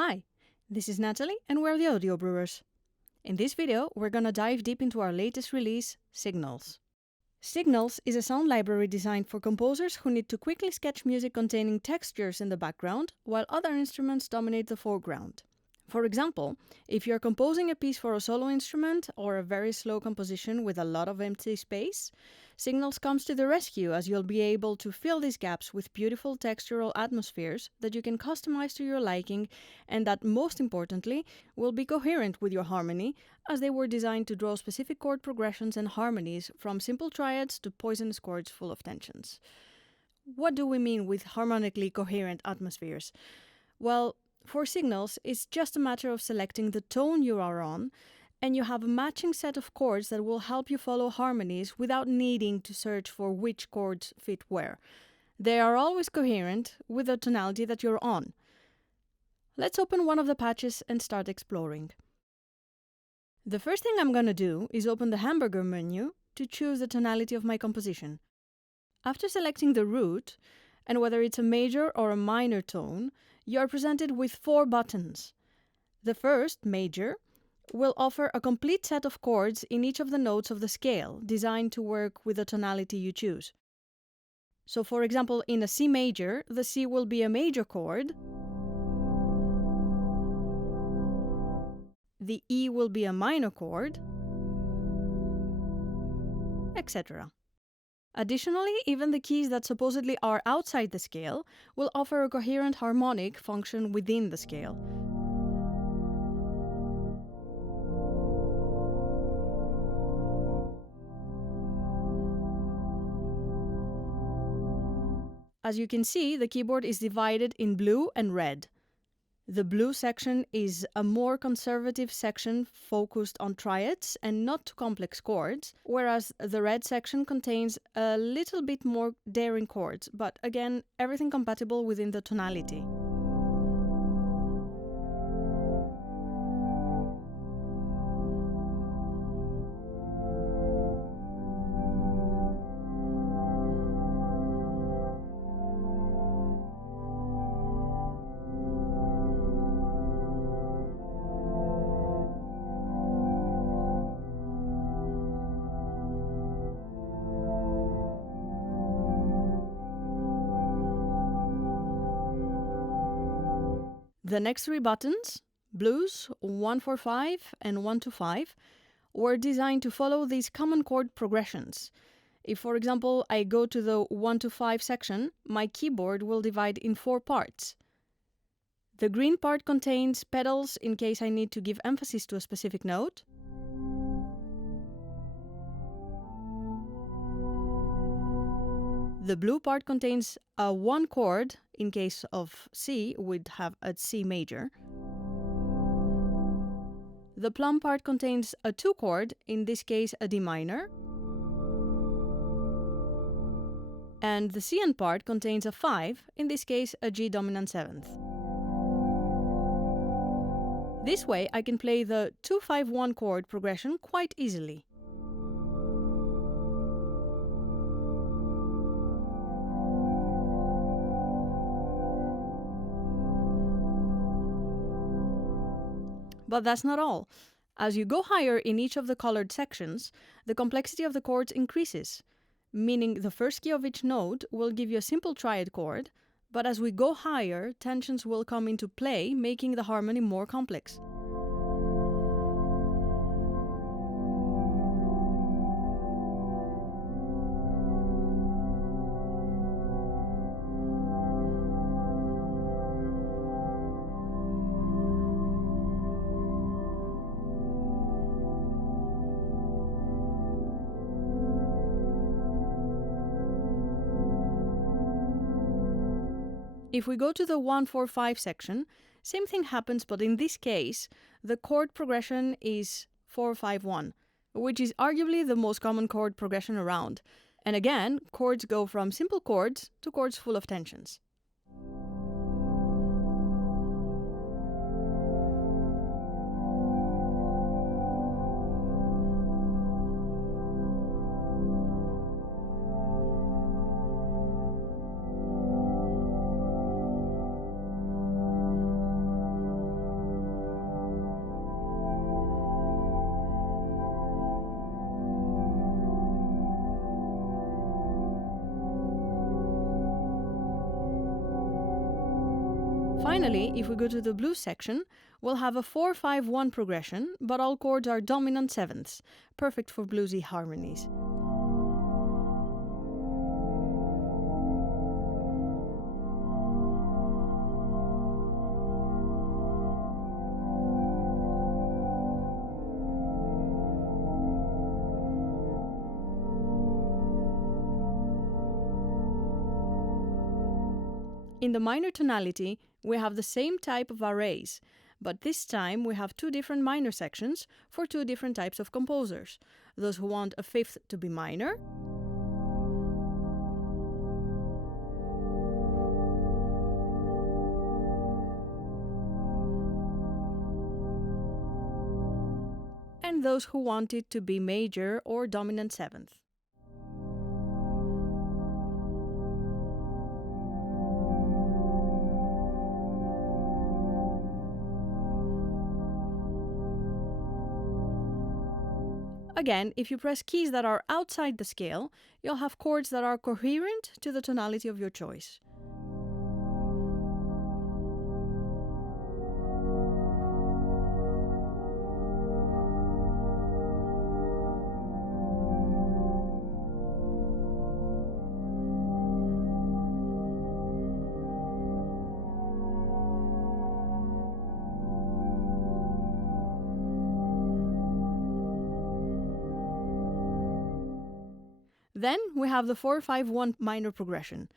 Hi, this is Natalie and we're the Audio Brewers. In this video, we're gonna dive deep into our latest release, Signals. Signals is a sound library designed for composers who need to quickly sketch music containing textures in the background, while other instruments dominate the foreground. For example, if you're composing a piece for a solo instrument or a very slow composition with a lot of empty space, Signals comes to the rescue, as you'll be able to fill these gaps with beautiful textural atmospheres that you can customize to your liking and that, most importantly, will be coherent with your harmony, as they were designed to draw specific chord progressions and harmonies from simple triads to poisonous chords full of tensions. What do we mean with harmonically coherent atmospheres? Well, for Signals, it's just a matter of selecting the tone you are on, and you have a matching set of chords that will help you follow harmonies without needing to search for which chords fit where. They are always coherent with the tonality that you're on. Let's open one of the patches and start exploring. The first thing I'm gonna do is open the hamburger menu to choose the tonality of my composition. After selecting the root, and whether it's a major or a minor tone, you are presented with 4 buttons. The first, major, will offer a complete set of chords in each of the notes of the scale, designed to work with the tonality you choose. So for example, in a C major, the C will be a major chord, the E will be a minor chord, etc. Additionally, even the keys that supposedly are outside the scale will offer a coherent harmonic function within the scale. As you can see, the keyboard is divided in blue and red. The blue section is a more conservative section focused on triads and not too complex chords, whereas the red section contains a little bit more daring chords, but again, everything compatible within the tonality. The next 3 buttons, blues 1-4-5 and 1-5, were designed to follow these common chord progressions. If, for example, I go to the 1-5 section, my keyboard will divide in 4 parts. The green part contains pedals in case I need to give emphasis to a specific note. The blue part contains a 1 chord, in case of C, we'd have a C major. The plum part contains a 2 chord, in this case a D minor. And the cyan part contains a 5, in this case a G dominant 7th. This way I can play the 2-5-1 chord progression quite easily. But that's not all. As you go higher in each of the colored sections, the complexity of the chords increases, meaning the first key of each note will give you a simple triad chord, but as we go higher, tensions will come into play, making the harmony more complex. If we go to the 1-4-5 section, same thing happens, but in this case, the chord progression is 4-5-1, which is arguably the most common chord progression around. And again, chords go from simple chords to chords full of tensions. Finally, if we go to the blues section, we'll have a 4-5-1 progression, but all chords are dominant sevenths, perfect for bluesy harmonies. In the minor tonality, we have the same type of arrays, but this time we have two different minor sections for two different types of composers. Those who want a fifth to be minor, and those who want it to be major or dominant seventh. Again, if you press keys that are outside the scale, you'll have chords that are coherent to the tonality of your choice. Then we have the 4-5-1 minor progression.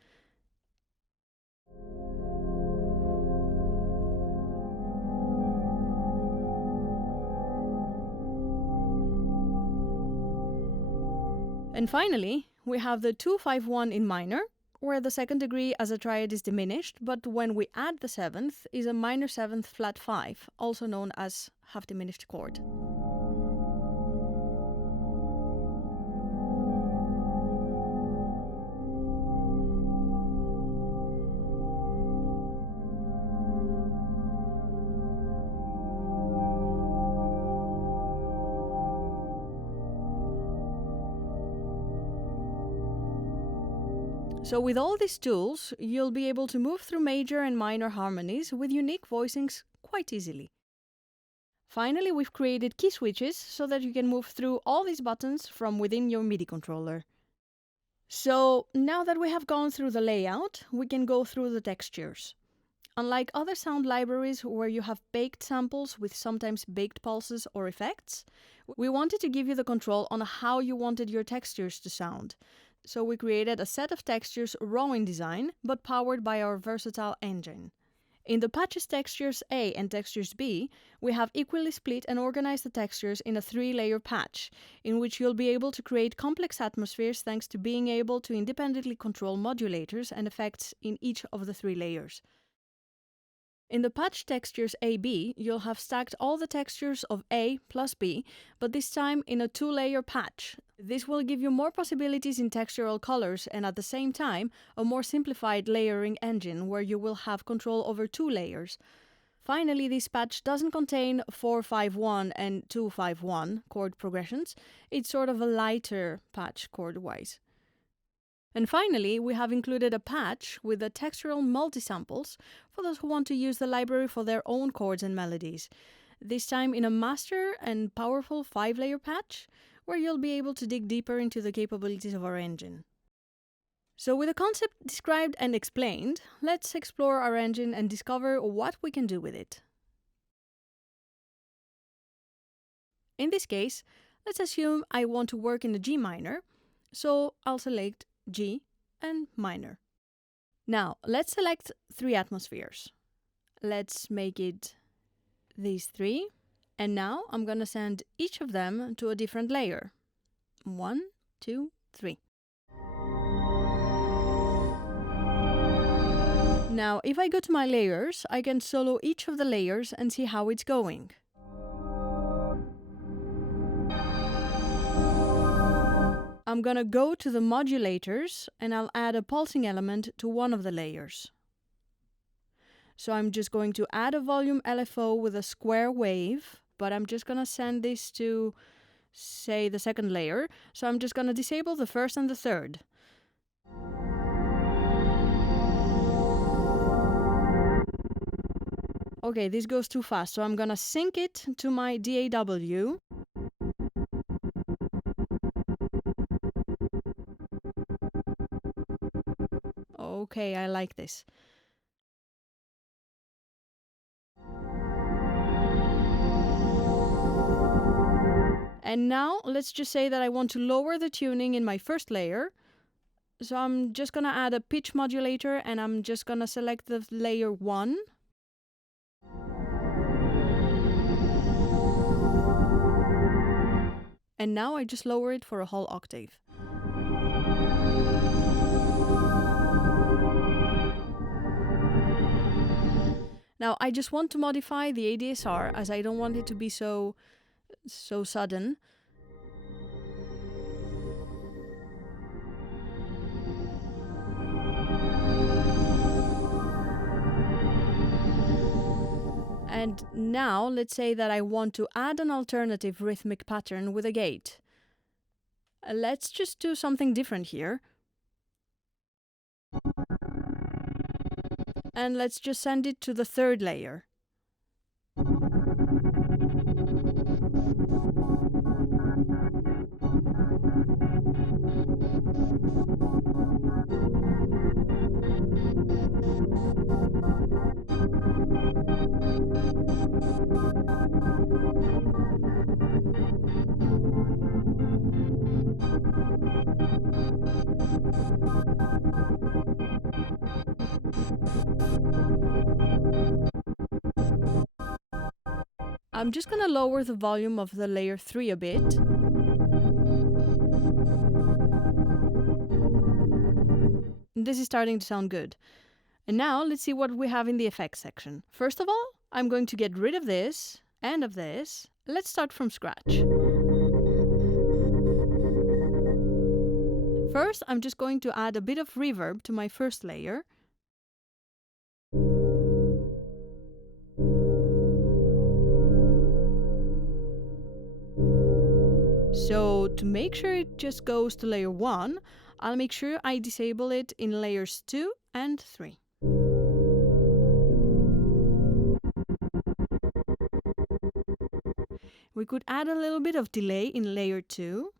And finally, we have the 2-5-1 in minor, where the second degree as a triad is diminished, but when we add the seventh is a minor seventh flat 5, also known as half diminished chord. So with all these tools, you'll be able to move through major and minor harmonies with unique voicings quite easily. Finally, we've created key switches so that you can move through all these buttons from within your MIDI controller. So now that we have gone through the layout, we can go through the textures. Unlike other sound libraries where you have baked samples with sometimes baked pulses or effects, we wanted to give you the control on how you wanted your textures to sound. So we created a set of textures raw in design, but powered by our versatile engine. In the patches textures A and textures B, we have equally split and organized the textures in a 3-layer patch, in which you'll be able to create complex atmospheres thanks to being able to independently control modulators and effects in each of the 3 layers. In the patch textures AB, you'll have stacked all the textures of A plus B, but this time in a 2-layer patch. This will give you more possibilities in textural colors and at the same time a more simplified layering engine where you will have control over 2 layers. Finally, this patch doesn't contain 4-5-1 and 2-5-1 chord progressions. It's sort of a lighter patch chord-wise. And finally, we have included a patch with the textural multi-samples for those who want to use the library for their own chords and melodies. This time in a master and powerful 5-layer patch, where you'll be able to dig deeper into the capabilities of our engine. So with the concept described and explained, let's explore our engine and discover what we can do with it. In this case, let's assume I want to work in the G minor, so I'll select G and minor. Now, let's select 3 atmospheres. Let's make it these 3. And now I'm going to send each of them to a different layer. 1, 2, 3. Now, if I go to my layers, I can solo each of the layers and see how it's going. I'm gonna go to the modulators and I'll add a pulsing element to one of the layers. So I'm just going to add a volume LFO with a square wave, but I'm just gonna send this to, say, the 2nd layer. So I'm just gonna disable the 1st and the 3rd. Okay, this goes too fast, so I'm gonna sync it to my DAW. Okay, I like this. And now let's just say that I want to lower the tuning in my first layer. So I'm just gonna add a pitch modulator and I'm just gonna select the layer 1. And now I just lower it for a whole octave. Now I just want to modify the ADSR as I don't want it to be so sudden. And now let's say that I want to add an alternative rhythmic pattern with a gate. Let's just do something different here. And let's just send it to the third layer. I'm just gonna lower the volume of the layer 3 a bit. This is starting to sound good. And now let's see what we have in the effects section. First of all, I'm going to get rid of this and of this. Let's start from scratch. First, I'm just going to add a bit of reverb to my first layer. So to make sure it just goes to layer 1, I'll make sure I disable it in layers 2 and 3. We could add a little bit of delay in layer 2.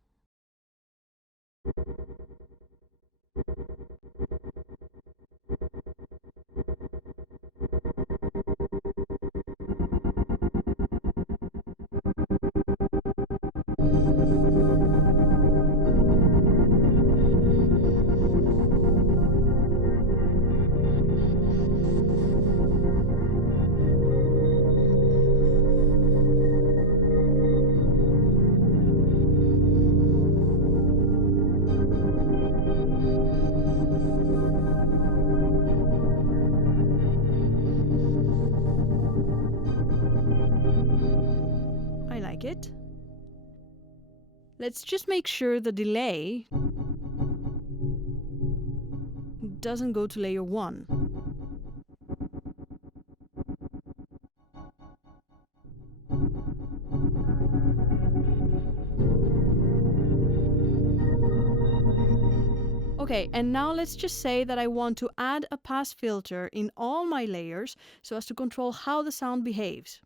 I like it. Let's just make sure the delay doesn't go to layer 1. Okay, and now let's just say that I want to add a pass filter in all my layers so as to control how the sound behaves.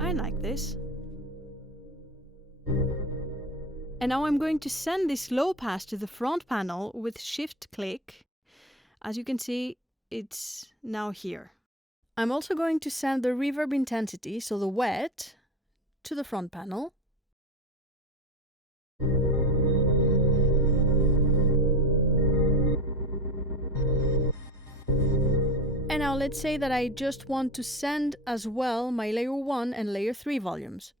I like this. And now I'm going to send this low pass to the front panel with shift click. As you can see, it's now here. I'm also going to send the reverb intensity, so the wet, to the front panel. And now let's say that I just want to send as well my layer 1 and layer 3 volumes.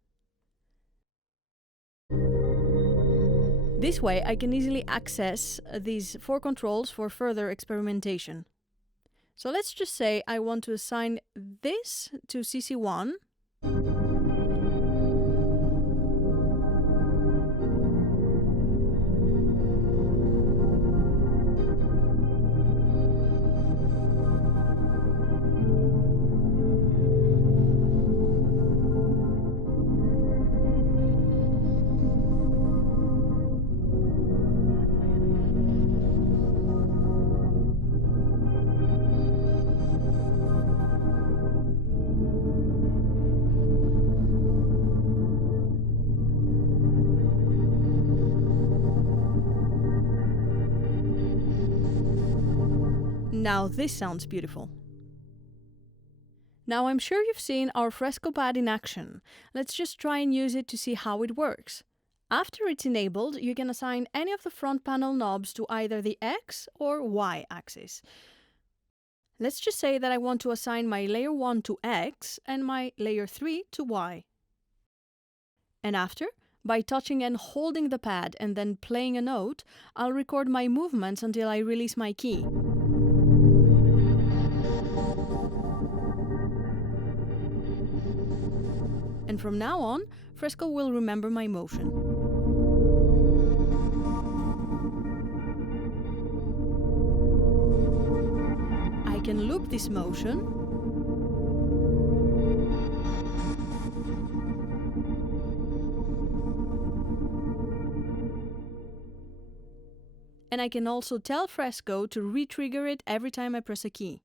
This way I can easily access these 4 controls for further experimentation. So let's just say I want to assign this to CC1. Now this sounds beautiful. Now I'm sure you've seen our Fresco Pad in action. Let's just try and use it to see how it works. After it's enabled, you can assign any of the front panel knobs to either the X or Y axis. Let's just say that I want to assign my layer 1 to X and my layer 3 to Y. And after, by touching and holding the pad and then playing a note, I'll record my movements until I release my key. And from now on, Fresco will remember my motion. I can loop this motion. And I can also tell Fresco to re-trigger it every time I press a key.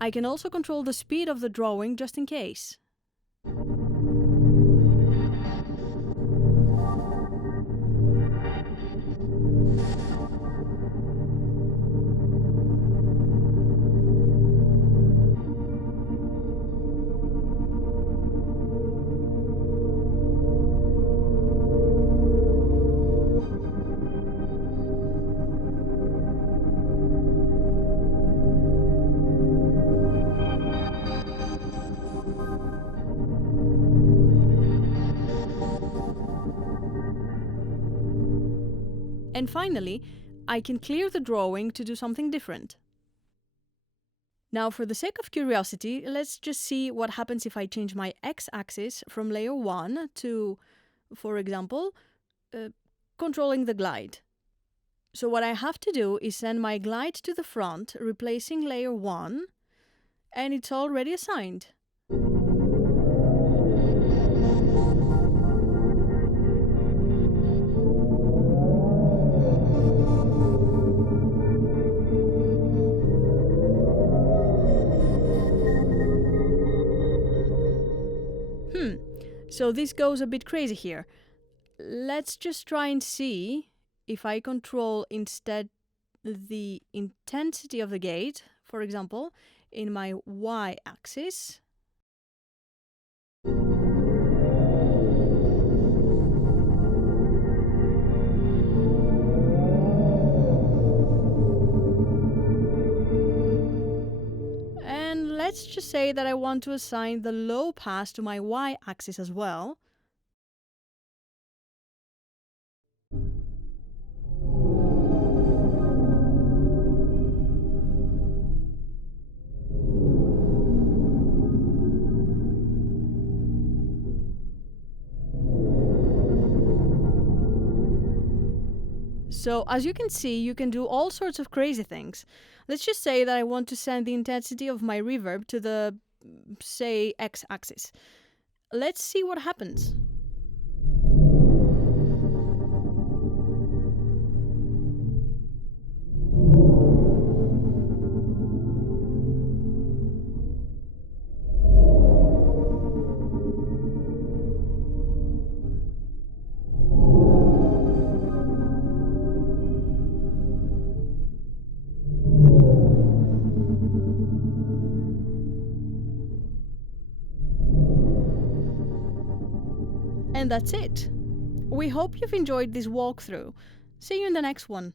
I can also control the speed of the drawing just in case. And finally, I can clear the drawing to do something different. Now, for the sake of curiosity, let's just see what happens if I change my X-axis from layer 1 to, for example, controlling the glide. So what I have to do is send my glide to the front, replacing layer 1, and it's already assigned. So this goes a bit crazy here. Let's just try and see if I control instead the intensity of the gate, for example, in my Y-axis. Let's just say that I want to assign the low pass to my Y-axis as well. So as you can see, you can do all sorts of crazy things. Let's just say that I want to send the intensity of my reverb to the, say, X-axis. Let's see what happens. And that's it. We hope you've enjoyed this walkthrough. See you in the next one.